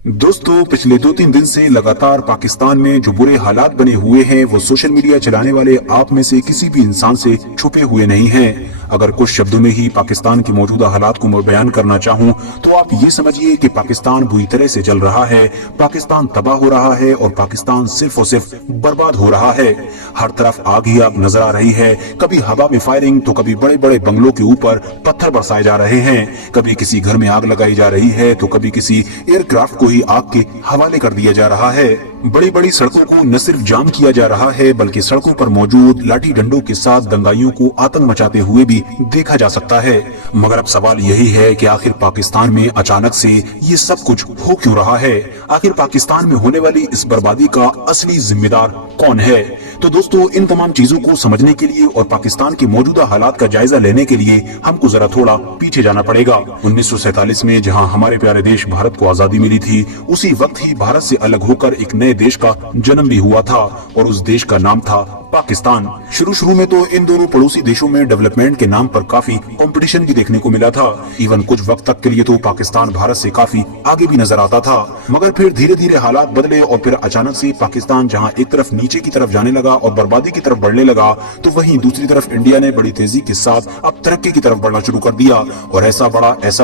दोस्तों, पिछले 2-3 दिन से लगातार पाकिस्तान में जो बुरे हालात बने हुए हैं वो सोशल मीडिया चलाने वाले आप में से किसी भी इंसान से छुपे हुए नहीं हैं। अगर कुछ शब्दों में ही पाकिस्तान की मौजूदा हालात को मैं बयान करना चाहूं तो आप ये समझिए कि पाकिस्तान बुरी तरह से चल रहा है, पाकिस्तान तबाह हो रहा है और पाकिस्तान सिर्फ और सिर्फ बर्बाद हो रहा है। हर तरफ आग ही आग नजर आ रही है, कभी हवा में फायरिंग तो कभी बड़े बड़े बंगलों के ऊपर पत्थर बरसाए जा रहे हैं, कभी किसी घर में आग लगाई जा रही है तो कभी किसी एयरक्राफ्ट को ही आग के हवाले कर दिया जा रहा है। बड़ी बड़ी सड़कों को न सिर्फ जाम किया जा रहा है बल्कि सड़कों पर मौजूद लाठी डंडों के साथ दंगाइयों को आतंक मचाते हुए भी देखा जा सकता है। मगर अब सवाल यही है कि आखिर पाकिस्तान में अचानक से ये सब कुछ हो क्यों रहा है? आखिर पाकिस्तान में होने वाली इस बर्बादी का असली जिम्मेदार कौन है? तो दोस्तों, इन तमाम चीजों को समझने के लिए और पाकिस्तान के मौजूदा हालात का जायजा लेने के लिए हमको जरा थोड़ा पीछे जाना पड़ेगा। 1947 में जहां हमारे प्यारे देश भारत को आजादी मिली थी, उसी वक्त ही भारत से अलग होकर एक नए देश का जन्म भी हुआ था और उस देश का नाम था पाकिस्तान। शुरू में तो इन दोनों पड़ोसी देशों में डेवलपमेंट के नाम पर काफी कंपटीशन भी देखने को मिला था। इवन कुछ वक्त तक के लिए तो पाकिस्तान भारत से काफी आगे भी नजर आता था। मगर फिर धीरे धीरे हालात बदले और फिर अचानक से पाकिस्तान जहां एक तरफ नीचे की तरफ जाने लगा और बर्बादी की तरफ बढ़ने लगा, तो वहीं दूसरी तरफ इंडिया ने बड़ी तेजी के साथ अब तरक्की की तरफ बढ़ना शुरू कर दिया और ऐसा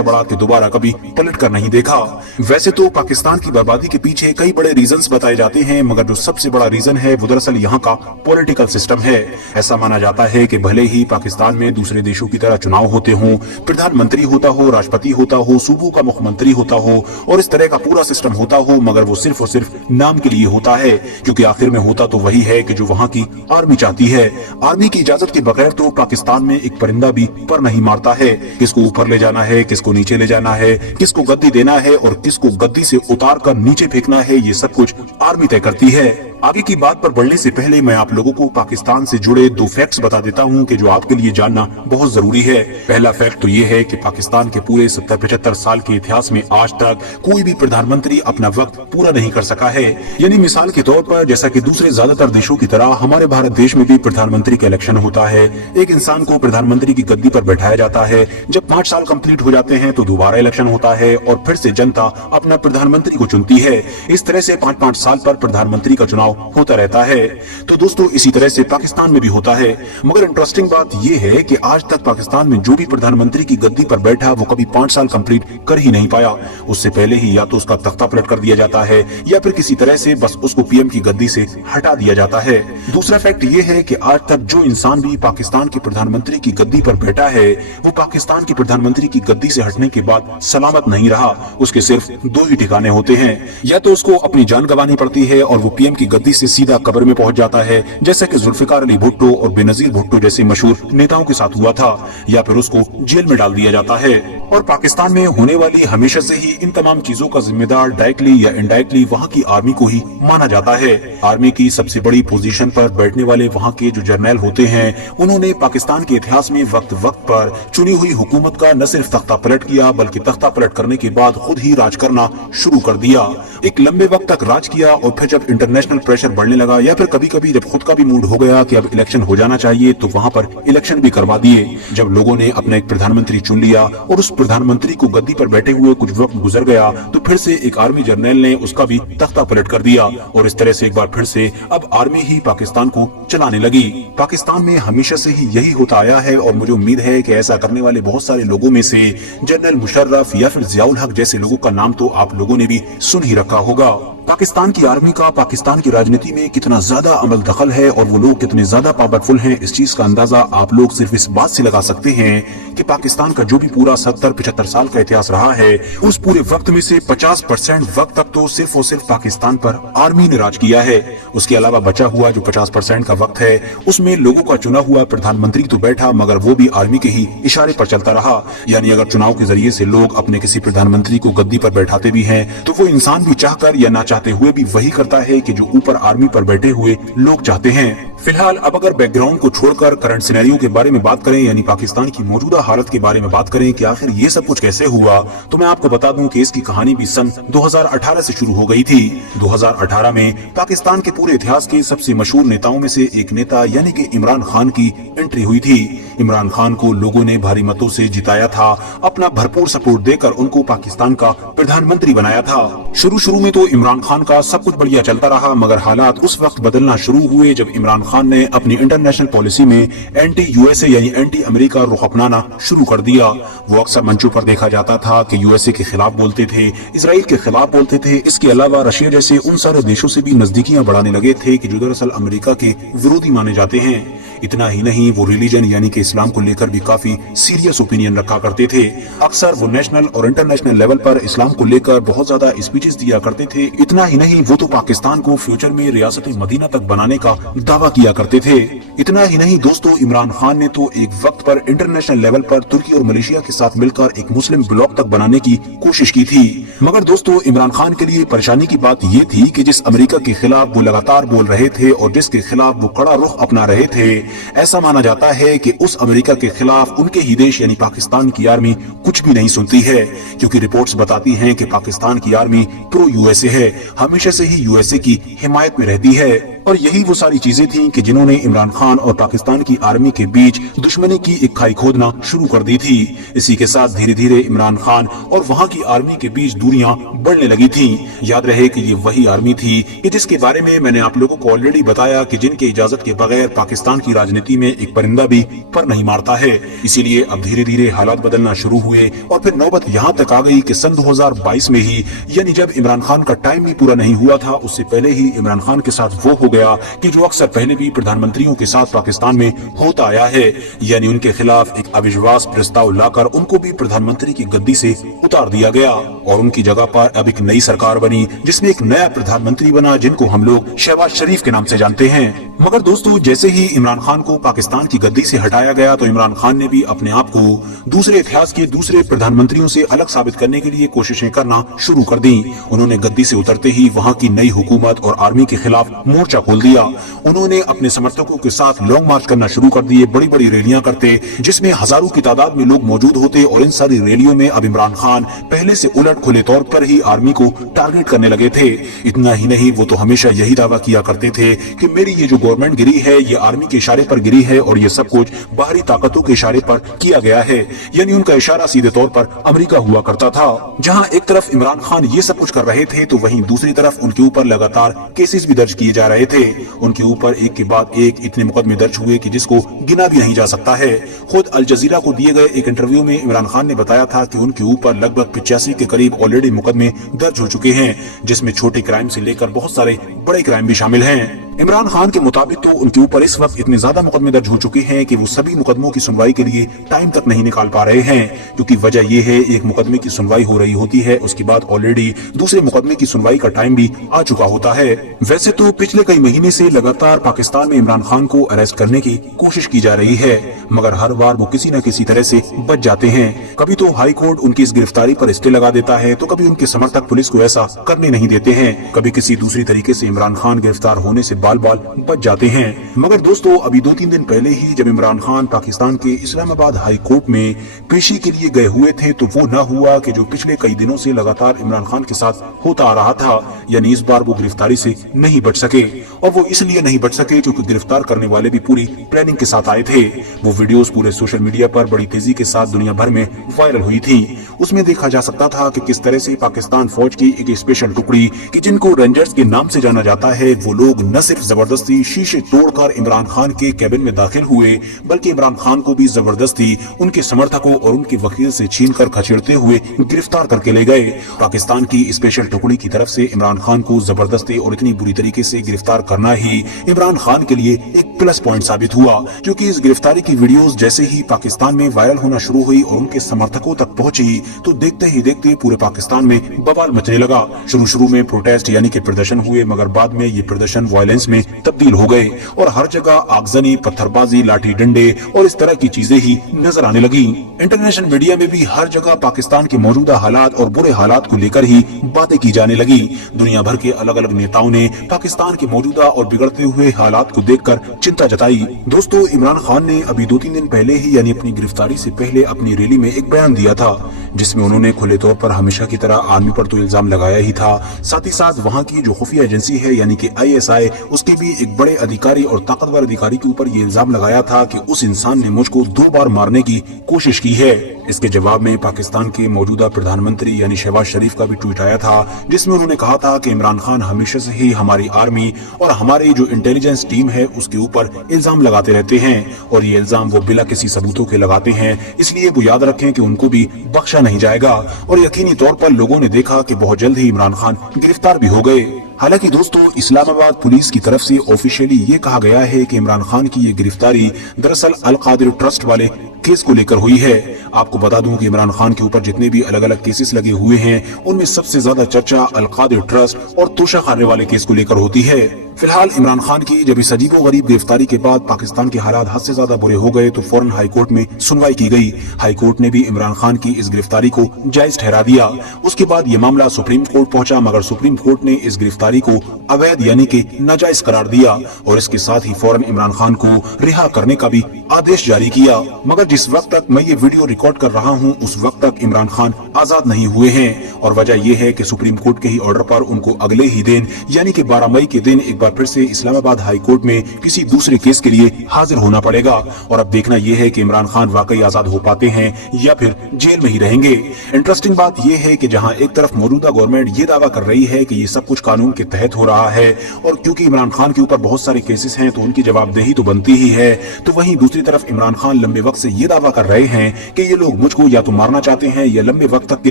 बड़ा कि दोबारा कभी पलट कर नहीं देखा। वैसे तो पाकिस्तान की बर्बादी के पीछे कई बड़े रीजंस बताए जाते हैं, मगर जो सबसे बड़ा रीजन है वो दरअसल यहाँ का पॉलिटिकल सिस्टम है। ऐसा माना जाता है कि भले ही पाकिस्तान में दूसरे देशों की तरह चुनाव होते हों, प्रधानमंत्री होता हो, राष्ट्रपति होता हो, सूबों का मुख्यमंत्री होता हो और इस तरह का पूरा सिस्टम होता हो, मगर वो सिर्फ और सिर्फ नाम के लिए होता है, क्योंकि आखिर में होता तो वही है कि जो वहाँ की आर्मी चाहती है। आर्मी की इजाजत के बगैर तो पाकिस्तान में एक परिंदा भी पर नहीं मारता है। किसको ऊपर ले जाना है, किसको नीचे ले जाना है, किसको गद्दी देना है और किसको गद्दी से उतार कर नीचे फेंकना है, ये सब कुछ आर्मी तय करती है। आगे की बात पर बढ़ने से पहले मैं आप लोगों को पाकिस्तान से जुड़े 2 फैक्ट्स बता देता हूं कि जो आपके लिए जानना बहुत जरूरी है। पहला फैक्ट तो ये है कि पाकिस्तान के पूरे 70-75 साल के इतिहास में आज तक कोई भी प्रधानमंत्री अपना वक्त पूरा नहीं कर सका है। यानी मिसाल के तौर पर जैसा कि दूसरे ज्यादातर देशों की तरह हमारे भारत देश में भी प्रधानमंत्री का इलेक्शन होता है। एक इंसान को प्रधानमंत्री की गद्दी पर बैठाया जाता है, जब 5 साल कंप्लीट हो जाते हैं तो दोबारा इलेक्शन होता है और फिर से जनता अपना प्रधानमंत्री को चुनती है। इस तरह से 5-5 साल पर प्रधानमंत्री का चुनाव होता रहता है। तो दोस्तों, इसी तरह से पाकिस्तान में भी होता है। मगर इंटरेस्टिंग बात यह है कि आज तक पाकिस्तान में जो भी प्रधानमंत्री की गद्दी पर बैठा वो कभी 5 साल कंप्लीट कर ही नहीं पाया। उससे पहले ही या तो उसका तख्ता पलट कर दिया जाता है या फिर किसी तरह से बस उसको पीएम की गद्दी से हटा दिया जाता है। दूसरा फैक्ट ये है कि आज तक जो इंसान भी पाकिस्तान के प्रधानमंत्री की गद्दी पर बैठा है वो पाकिस्तान के प्रधानमंत्री की गद्दी से हटने के बाद सलामत नहीं रहा। उसके सिर्फ 2 ही ठिकाने होते हैं, या तो उसको अपनी जान गंवानी पड़ती है और वो पीएम की गद्दी से सीधा कब्र में पहुंच जाता है, जैसे कि जुल्फिकार अली भुट्टो और बेनजीर भुट्टो जैसे मशहूर नेताओं के साथ हुआ था, या फिर उसको जेल में डाल दिया जाता है। और पाकिस्तान में होने वाली हमेशा से ही इन तमाम चीजों का जिम्मेदार डायरेक्टली या इनडायरेक्टली वहाँ की आर्मी को ही माना जाता है। आर्मी की सबसे बड़ी पोजीशन पर बैठने वाले वहाँ के जो जर्नल होते हैं, उन्होंने पाकिस्तान के इतिहास में वक्त वक्त पर चुनी हुई हुकूमत का न सिर्फ तख्ता पलट किया बल्कि तख्ता पलट करने के बाद खुद ही राज करना शुरू कर दिया। एक लंबे वक्त तक राज किया और फिर जब इंटरनेशनल प्रेशर बढ़ने लगा या फिर कभी कभी जब खुद का भी मूड हो गया कि अब इलेक्शन हो जाना चाहिए, तो वहां पर इलेक्शन भी करवा दिए। जब लोगों ने अपना एक प्रधानमंत्री चुन लिया और उस प्रधानमंत्री को गद्दी पर बैठे हुए कुछ वक्त गुजर गया, तो फिर से एक आर्मी जर्नल ने उसका भी तख्ता पलट कर दिया और इस तरह से एक बार फिर से अब आर्मी ही पाकिस्तान को चलाने लगी। पाकिस्तान में हमेशा से ही यही होता आया है और मुझे उम्मीद है कि ऐसा करने वाले बहुत सारे लोगों में से जनरल मुशर्रफ या फिर जियाउल हक जैसे लोगों का नाम तो आप लोगों ने भी सुन ही रखा होगा। पाकिस्तान की आर्मी का पाकिस्तान की राजनीति में कितना ज्यादा अमल दखल है और वो लोग कितने ज्यादा पावरफुल हैं, इस चीज का अंदाजा आप लोग सिर्फ इस बात से लगा सकते हैं कि पाकिस्तान का जो भी पूरा 70-75 साल का इतिहास रहा है, उस पूरे वक्त में से 50% वक्त तक तो सिर्फ और सिर्फ पाकिस्तान पर आर्मी ने राज किया है। उसके अलावा बचा हुआ जो 50% का वक्त है, उसमें लोगों का चुना हुआ प्रधानमंत्री तो बैठा, मगर वो भी आर्मी के ही इशारे पर चलता रहा। यानी अगर चुनाव के जरिए से लोग अपने किसी प्रधानमंत्री को गद्दी पर बैठाते भी हैं, तो वो इंसान भी चाहकर या ना चाहते हुए भी वही करता है कि जो ऊपर आर्मी पर बैठे हुए लोग चाहते हैं। फिलहाल अब अगर बैकग्राउंड को छोड़कर करंट सिनेरियो के बारे में बात करें, यानी पाकिस्तान की मौजूदा हालत के बारे में बात करें कि आखिर ये सब कुछ कैसे हुआ, तो मैं आपको बता दूं कि इसकी कहानी भी सन 2018 से शुरू हो गई थी। 2018 में पाकिस्तान के पूरे इतिहास के सबसे मशहूर नेताओं में से एक नेता यानी कि इमरान खान की एंट्री हुई थी। इमरान खान को लोगों ने भारी मतों से जिताया था, अपना भरपूर सपोर्ट देकर उनको पाकिस्तान का प्रधानमंत्री बनाया था। शुरू में तो इमरान खान का सब कुछ बढ़िया चलता रहा, मगर हालात उस वक्त बदलना शुरू हुए जब इमरान खान ने अपनी इंटरनेशनल पॉलिसी में एंटी यूएसए यानी एंटी अमेरिका रुख अपनाना शुरू कर दिया। वो अक्सर मंचों पर देखा जाता था कि यूएसए के खिलाफ बोलते थे, इजराइल के खिलाफ बोलते थे, इसके अलावा रशिया जैसे उन सारे देशों से भी नजदीकियां बढ़ाने लगे थे कि जो दरअसल अमेरिका के विरोधी माने जाते हैं। इतना ही नहीं, वो रिलीजन यानी कि इस्लाम को लेकर भी काफी सीरियस ओपिनियन रखा करते थे। अक्सर वो नेशनल और इंटरनेशनल लेवल पर इस्लाम को लेकर बहुत ज्यादा स्पीचेस दिया करते थे। इतना ही नहीं, वो तो पाकिस्तान को फ्यूचर में रियासत मदीना तक बनाने का दावा किया करते थे। इतना ही नहीं दोस्तों, इमरान खान ने तो एक वक्त पर इंटरनेशनल लेवल पर तुर्की और मलेशिया के साथ मिलकर एक मुस्लिम ब्लॉक तक बनाने की कोशिश की थी। मगर दोस्तों, इमरान खान के लिए परेशानी की बात ये थी कि जिस अमेरिका के खिलाफ वो लगातार बोल रहे थे और जिसके खिलाफ वो कड़ा रुख अपना रहे थे, ऐसा माना जाता है कि उस अमेरिका के खिलाफ उनके ही देश यानी पाकिस्तान की आर्मी कुछ भी नहीं सुनती है, क्योंकि रिपोर्ट्स बताती हैं कि पाकिस्तान की आर्मी प्रो यूएसए है, हमेशा से ही यूएसए की हिमायत में रहती है। और यही वो सारी चीजें थीं कि जिन्होंने इमरान खान और पाकिस्तान की आर्मी के बीच दुश्मनी की एक खाई खोदना शुरू कर दी थी। इसी के साथ धीरे धीरे इमरान खान और वहां की आर्मी के बीच दूरियां बढ़ने लगी थीं। याद रहे कि ये वही आर्मी थी कि जिसके बारे में मैंने आप लोगों को ऑलरेडी बताया कि जिनके इजाजत के बगैर पाकिस्तान की राजनीति में एक परिंदा भी पर नहीं मारता है। इसीलिए अब धीरे धीरे हालात बदलना शुरू हुए और फिर नौबत यहाँ तक आ गई कि सन 2022 में ही, यानी जब इमरान खान का टाइम भी पूरा नहीं हुआ था, उससे पहले ही इमरान खान के साथ वो हो गया कि जो अक्सर पहले भी प्रधानमंत्रियों के साथ पाकिस्तान में होता आया है, यानी उनके खिलाफ एक अविश्वास प्रस्ताव लाकर उनको भी प्रधानमंत्री की गद्दी से उतार दिया गया और उनकी जगह पर अब एक नई सरकार बनी जिसमें एक नया प्रधानमंत्री बना जिनको हम लोग शहबाज शरीफ के नाम से जानते हैं। मगर दोस्तों, जैसे ही इमरान खान को पाकिस्तान की गद्दी से हटाया गया तो इमरान खान ने भी अपने आप को दूसरे इतिहास के दूसरे प्रधानमंत्रियों से अलग साबित करने के लिए कोशिशें करना शुरू कर दी। उन्होंने गद्दी से उतरते ही वहां की नई हुकूमत और आर्मी के खिलाफ मोर्चा खोल दिया। उन्होंने अपने समर्थकों के साथ लॉन्ग मार्च करना शुरू कर दिए, बड़ी बड़ी रैलियां करते जिसमें हजारों की तादाद में लोग मौजूद होते और इन सारी रैलियों में अब इमरान खान पहले से उलट खुले तौर पर ही आर्मी को टारगेट करने लगे थे। इतना ही नहीं, वो तो हमेशा यही दावा किया करते थे कि मेरी ये जो गवर्नमेंट गिरी है ये आर्मी के इशारे पर गिरी है और ये सब कुछ बाहरी ताकतों के इशारे पर किया गया है, यानी उनका इशारा सीधे तौर पर अमेरिका हुआ करता था। जहां एक तरफ इमरान खान ये सब कुछ कर रहे थे तो वहीं दूसरी तरफ उनके ऊपर लगातार केसेस भी दर्ज किए जा रहे थे। उनके ऊपर एक के बाद एक इतने मुकदमे दर्ज हुए कि जिसको गिना भी नहीं जा सकता है। खुद अल जजीरा को दिए गए एक इंटरव्यू में इमरान खान ने बताया था कि उनके ऊपर लगभग 85 के करीब ऑलरेडी मुकदमे दर्ज हो चुके हैं, जिसमें छोटे क्राइम से लेकर बहुत सारे बड़े क्राइम भी शामिल हैं। इमरान खान के मुताबिक तो उनके ऊपर इस वक्त इतने ज्यादा मुकदमे दर्ज हो चुके हैं कि वो सभी मुकदमों की सुनवाई के लिए टाइम तक नहीं निकाल पा रहे हैं, क्योंकि वजह यह है एक मुकदमे की सुनवाई हो रही होती है, उसके बाद ऑलरेडी दूसरे मुकदमे की सुनवाई का टाइम भी आ चुका होता है। वैसे तो पिछले कई महीने से लगातार पाकिस्तान में इमरान खान को अरेस्ट करने की कोशिश की जा रही है, मगर हर बार वो किसी न किसी तरह से बच जाते हैं। कभी तो हाई कोर्ट उनकी इस गिरफ्तारी पर स्टे लगा देता है, तो कभी उनके समर्थक पुलिस को ऐसा करने नहीं देते हैं, कभी किसी दूसरी तरीके से इमरान खान गिरफ्तार होने से बाल बाल बच जाते हैं। मगर दोस्तों, अभी 2-3 दिन पहले ही जब इमरान खान पाकिस्तान के इस्लामाबाद हाई कोर्ट में पेशी के लिए गए हुए थे तो वो न हुआ कि जो पिछले कई दिनों से लगातार इमरान खान के साथ होता आ रहा था, यानी इस बार वो गिरफ्तारी से नहीं बच सके। और वो इसलिए नहीं बच सके क्योंकि गिरफ्तार करने वाले भी पूरी प्लानिंग के साथ आए थे। वो वीडियोस पूरे सोशल मीडिया पर बड़ी तेजी के साथ दुनिया भर में वायरल हुई थी। उसमें देखा जा सकता था कि किस तरह से पाकिस्तान फौज की एक स्पेशल टुकड़ी कि जिनको रेंजर्स के नाम से जाना जाता है, वो लोग न सिर्फ जबरदस्ती शीशे तोड़कर इमरान खान के कैबिन में दाखिल हुए, बल्कि इमरान खान को भी जबरदस्ती उनके समर्थकों और उनके वकील से छीनकर खसेड़ते हुए गिरफ्तार करके ले गए। पाकिस्तान की स्पेशल टुकड़ी की तरफ से इमरान खान को जबरदस्ती और इतनी बुरी तरीके से गिरफ्तार करना ही इमरान खान के लिए एक प्लस पॉइंट साबित हुआ, क्योंकि इस गिरफ्तारी की वीडियोस जैसे ही पाकिस्तान में वायरल होना शुरू हुई और उनके समर्थकों तक पहुंची तो देखते ही देखते पूरे पाकिस्तान में बवाल मचने लगा। शुरू में प्रोटेस्ट यानी कि प्रदर्शन हुए, मगर बाद में ये प्रदर्शन वायलेंस में तब्दील हो गए और हर जगह आगजनी, पत्थरबाजी, लाठी डंडे और इस तरह की चीजें ही नजर आने लगी। इंटरनेशनल मीडिया में भी हर जगह पाकिस्तान के मौजूदा हालात और बुरे हालात को लेकर ही बातें की जाने लगी। दुनिया भर के अलग अलग नेताओं ने पाकिस्तान के मौजूदा मौजूदा और बिगड़ते हुए हालात को देखकर चिंता जताई। दोस्तों, इमरान खान ने अभी 2-3 दिन पहले ही यानी अपनी गिरफ्तारी से पहले अपनी रैली में एक बयान दिया था, जिसमें उन्होंने खुले तौर पर हमेशा की तरह आर्मी पर तो इल्जाम लगाया ही था, साथ ही साथ वहां की जो खुफिया एजेंसी है यानी कि ISI, उसके भी एक बड़े अधिकारी और ताकतवर अधिकारी के ऊपर ये इल्जाम लगाया था कि उस इंसान ने मुझको 2 बार मारने की कोशिश की है। इसके जवाब में पाकिस्तान के मौजूदा प्रधानमंत्री यानी शहबाज शरीफ का भी ट्वीट आया था, जिसमें उन्होंने कहा था कि इमरान खान हमेशा से ही हमारी आर्मी और हमारी जो इंटेलिजेंस टीम है उसके ऊपर इल्जाम लगाते रहते हैं और ये इल्जाम वो बिना किसी सबूतों के लगाते हैं, इसलिए वो याद रखें कि उनको भी बख्शा नहीं जाएगा। और यकीनी तौर पर लोगों ने देखा कि बहुत जल्द ही इमरान खान गिरफ्तार भी हो गए। हालांकि दोस्तों, इस्लामाबाद पुलिस की तरफ से ऑफिशियली ये कहा गया है कि इमरान खान की ये गिरफ्तारी दरअसल अल कादिर ट्रस्ट वाले केस को लेकर हुई है। आपको बता दूं कि इमरान खान के ऊपर जितने भी अलग अलग केसेस लगे हुए हैं उनमें सबसे ज्यादा चर्चा अल कादिर ट्रस्ट और तोशाखाने वाले केस को लेकर होती है। फिलहाल इमरान खान की जब इस अजीबो गरीब गिरफ्तारी के बाद पाकिस्तान के हालात हद से ज्यादा बुरे हो गए तो फौरन हाईकोर्ट में सुनवाई की गई। हाईकोर्ट ने भी इमरान खान की इस गिरफ्तारी को जायज ठहरा दिया। उसके बाद ये मामला सुप्रीम कोर्ट पहुंचा, मगर सुप्रीम कोर्ट ने इस गिरफ्तारी को अवैध यानी कि नाजायज करार दिया और इसके साथ ही फौरन इमरान खान को रिहा करने का भी आदेश जारी किया। मगर जिस वक्त तक मैं ये वीडियो रिकॉर्ड कर रहा हूँ उस वक्त तक इमरान खान आजाद नहीं हुए हैं और वजह यह है कि सुप्रीम कोर्ट के ही ऑर्डर पर उनको अगले ही दिन यानी कि 12 मई के दिन एक बार फिर से इस्लामाबाद हाई कोर्ट में किसी दूसरे केस के लिए हाजिर होना पड़ेगा। और अब देखना यह है कि इमरान खान वाकई आजाद हो पाते हैं या फिर जेल में ही रहेंगे। इंटरेस्टिंग बात यह है कि जहां एक तरफ मौजूदा गवर्नमेंट ये दावा कर रही है कि ये सब कुछ कानून के तहत हो रहा है और क्योंकि इमरान खान के ऊपर बहुत सारे केसेस हैं तो उनकी जवाबदेही तो बनती ही है, तो वहीं दूसरी तरफ इमरान खान लंबे वक्त से ये दावा कर रहे हैं कि ये लोग मुझको या तो मारना चाहते हैं या लंबे वक्त तक के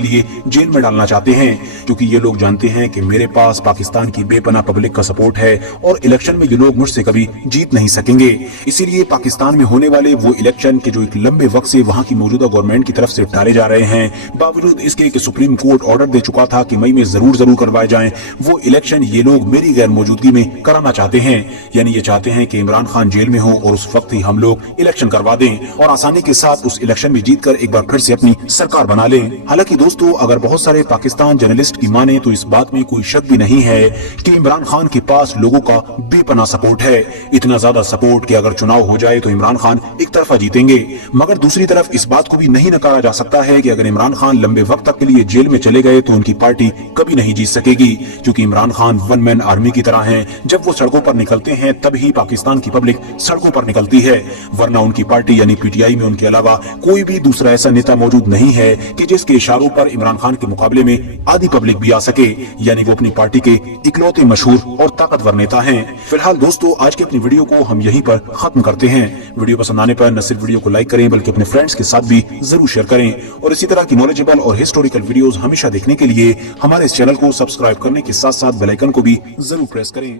लिए जेल में डालना चाहते हैं, क्योंकि ये लोग जानते हैं कि मेरे पास पाकिस्तान की बेपनाह पब्लिक का सपोर्ट है और इलेक्शन में ये लोग मुझसे कभी जीत नहीं सकेंगे। इसीलिए पाकिस्तान में होने वाले वो इलेक्शन के जो एक लंबे वक्त से वहां की मौजूदा गवर्नमेंट की तरफ से टाले जा रहे हैं, बावजूद इसके कि सुप्रीम कोर्ट ऑर्डर दे चुका था कि मई में जरूर करवाए जाएं, वो इलेक्शन ये लोग मेरी गैर मौजूदगी में कराना चाहते हैं। यानी ये चाहते हैं कि इमरान खान जेल में हो और उस वक्त ही हम लोग इलेक्शन करवा दें और आसानी के साथ उस इलेक्शन में जीतकर एक बार फिर से अपनी सरकार बना लें। हालांकि दोस्तों, अगर बहुत सारे पाकिस्तान जर्नलिस्ट की माने तो इस बात में कोई शक भी नहीं है कि इमरान खान के पास लोगों का बेपनाह सपोर्ट है। इतना ज्यादा सपोर्ट कि अगर चुनाव हो जाए तो इमरान खान एक तरफा जीतेंगे। मगर दूसरी तरफ इस बात को भी नहीं नकारा जा सकता है कि अगर इमरान खान लंबे वक्त तक के लिए जेल में चले गए तो उनकी पार्टी कभी नहीं जीत सकेगी, क्योंकि Imran Khan one man army की तरह हैं। जब वो सड़कों पर निकलते हैं तब ही पाकिस्तान की पब्लिक सड़कों पर निकलती है, वरना उनकी पार्टी यानी PTI में उनके अलावा कोई भी दूसरा ऐसा नेता मौजूद नहीं है कि जिसके इशारों पर इमरान खान के मुकाबले में आधी पब्लिक भी आ सके। यानी वो अपनी पार्टी के इकलौते मशहूर और ताकतवर नेता हैं। फिलहाल दोस्तों, आज की अपनी वीडियो को हम यहीं पर खत्म करते हैं। वीडियो पसंद आने पर न सिर्फ वीडियो को लाइक करें बल्कि अपने फ्रेंड्स के साथ भी जरूर शेयर करें और इसी तरह की नॉलेजेबल और हिस्टोरिकल वीडियोस हमेशा देखने के लिए हमारे इस चैनल को सब्सक्राइब करने के साथ साथ बेल आइकन को भी जरूर प्रेस करें।